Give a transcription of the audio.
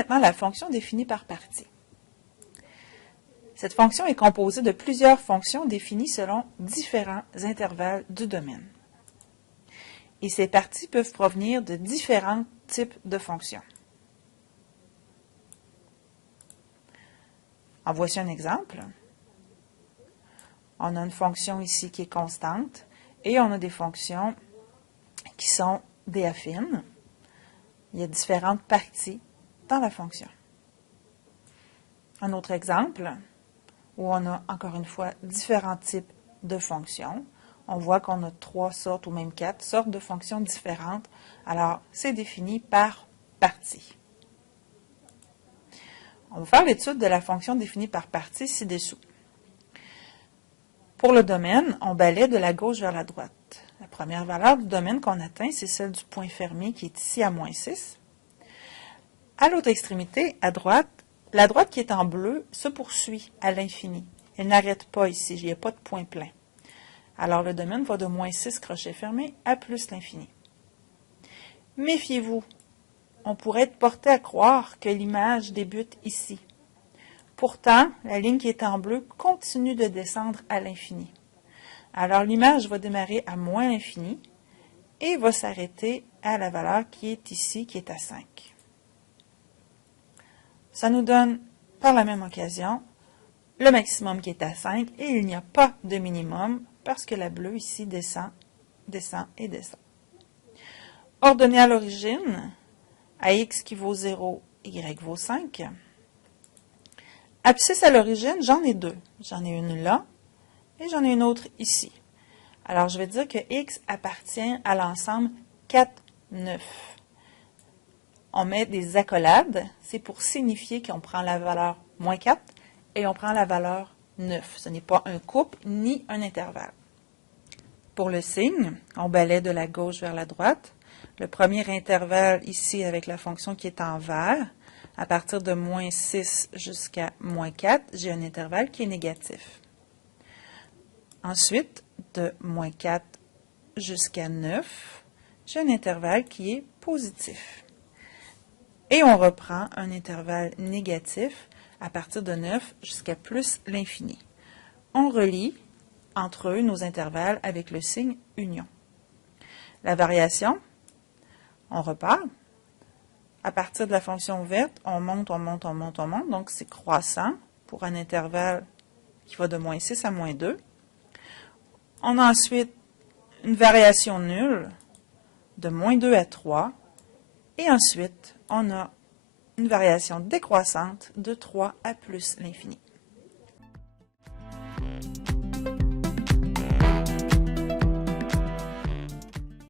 maintenant la fonction définie par partie. Cette fonction est composée de plusieurs fonctions définies selon différents intervalles du domaine. Et ces parties peuvent provenir de différents types de fonctions. En voici un exemple. On a une fonction ici qui est constante et on a des fonctions qui sont des affines. Il y a différentes parties dans la fonction. Un autre exemple où on a encore une fois différents types de fonctions. On voit qu'on a 3 sortes ou même 4 sortes de fonctions différentes. Alors, c'est défini par partie. On va faire l'étude de la fonction définie par partie ci-dessous. Pour le domaine, on balaie de la gauche vers la droite. La première valeur du domaine qu'on atteint, c'est celle du point fermé qui est ici à moins 6. À l'autre extrémité, à droite, la droite qui est en bleu se poursuit à l'infini. Elle n'arrête pas ici, il n'y a pas de point plein. Alors le domaine va de moins 6 crochets fermés à plus l'infini. Méfiez-vous, on pourrait être porté à croire que l'image débute ici. Pourtant, la ligne qui est en bleu continue de descendre à l'infini. Alors l'image va démarrer à moins l'infini et va s'arrêter à la valeur qui est ici, qui est à 5. Ça nous donne, par la même occasion, le maximum qui est à 5 et il n'y a pas de minimum parce que la bleue ici descend, descend et descend. Ordonné à l'origine, à x qui vaut 0, y vaut 5. Abscisse à l'origine, j'en ai deux. J'en ai une là et j'en ai une autre ici. Alors, je vais dire que x appartient à l'ensemble 4, 9. On met des accolades, c'est pour signifier qu'on prend la valeur moins 4 et on prend la valeur 9. Ce n'est pas un couple ni un intervalle. Pour le signe, on balaie de la gauche vers la droite. Le premier intervalle ici avec la fonction qui est en vert, à partir de moins 6 jusqu'à moins 4, j'ai un intervalle qui est négatif. Ensuite, de moins 4 jusqu'à 9, j'ai un intervalle qui est positif. Et on reprend un intervalle négatif à partir de 9 jusqu'à plus l'infini. On relie entre eux nos intervalles avec le signe union. La variation, on repart. À partir de la fonction verte, on monte, on monte, on monte, on monte. Donc, c'est croissant pour un intervalle qui va de moins 6 à moins 2. On a ensuite une variation nulle de moins 2 à 3. Et ensuite, on a une variation décroissante de 3 à plus l'infini.